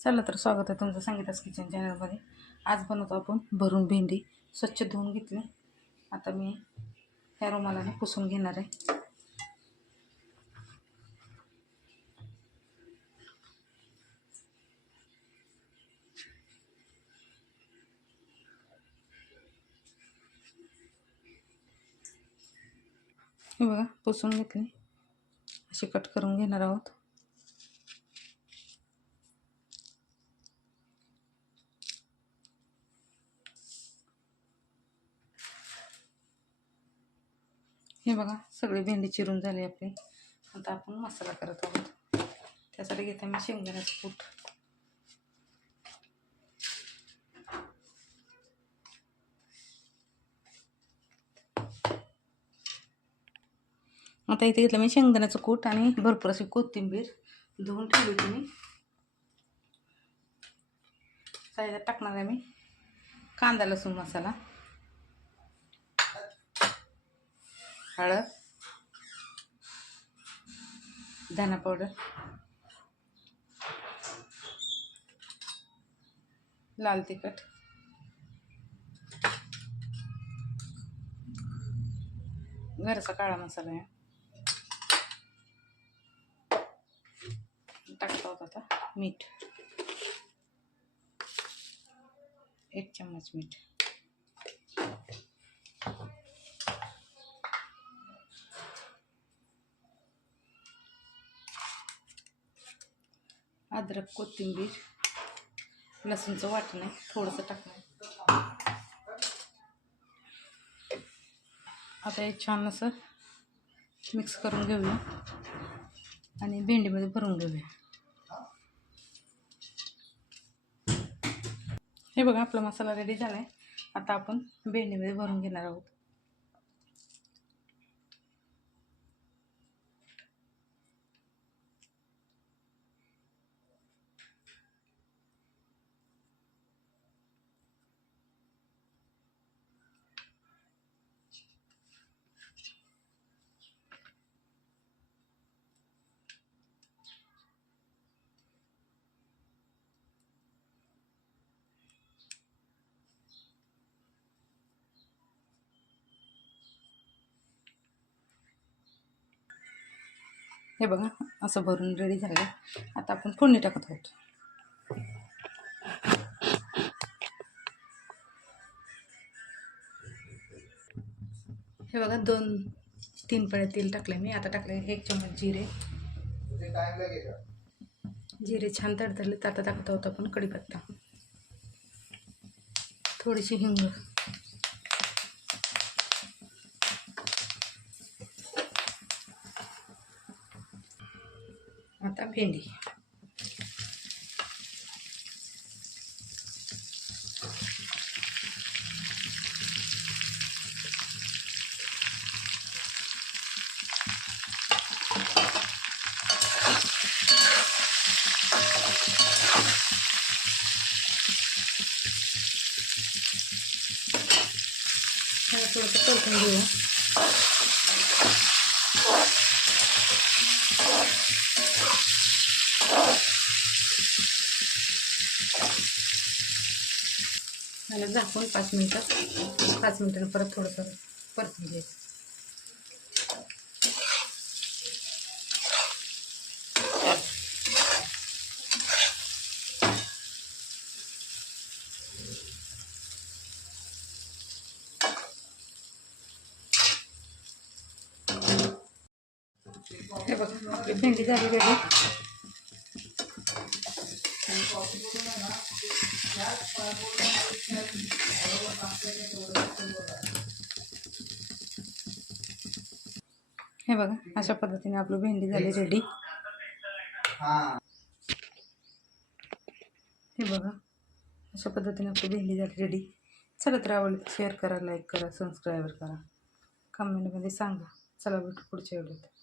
चला तर स्वागत आहे तुमचं संगीताच किचन चॅनलमध्ये. आज बनवतो आपण भरून भेंडी. स्वच्छ धुवून घेतली. आता मी ह्या रुमालाने पुसून घेणार आहे. हे बघा पुसून घेतली. अशी कट करून घेणार आहोत. हे बघा सगळी भेंडी चिरून झाली आपली. आता आपण मसाला करत आहोत. त्यासाठी घेते मी शेंगदाण्याचं कूट. आता इथे घेतलं मी शेंगदाण्याचं कूट आणि भरपूर अशी कोथिंबीर धुवून ठेवली होती मी. त्याच्यात टाकणार आहे मी कांदा लसूण मसाला. हळद धना पावडर लाल तिखट घरचा काळा मसाला आहे. टाकता होता आता मीठ. एक चम्मच मीठ. अद्रक कोथिंबीर लसूणचं वाटणं आहे. थोडंसं टाकणं आता हे छान असं मिक्स करून घेऊया आणि भेंडीमध्ये भरून घेऊया. हे बघा आपला मसाला रेडी झाला आहे आता आपण भेंडीमध्ये भरून घेणार आहोत. हे बघा असं भरून रेडी झालं आता आपण फोडणी टाकत आहोत. हे बघा दोन तीन पळे तेल टाकले मी. आता टाकले एक चमच जिरे. जिरे छान तडतडले तर आता टाकत आहोत आपण कढीपत्ता. थोडीशी हिंग. आता भेंडी ह्याला थोडंसं परतून घेऊया ह्याला झाकून पाच मिनटं पाच मिनटानं परत थोडंसं परतून घ्यायचं. हे बघा आपली भेंडी झाली रेडी हे बघा अशा पद्धतीने आपली भेंडी झाली रेडी हे. बघा अशा पद्धतीने आपली भेंडी झाली रेडी चला तर आवडली शेअर करा लाईक करा सबस्क्राईब करा. कमेंटमध्ये सांगा. चला भेटू पुढच्या व्हिडिओत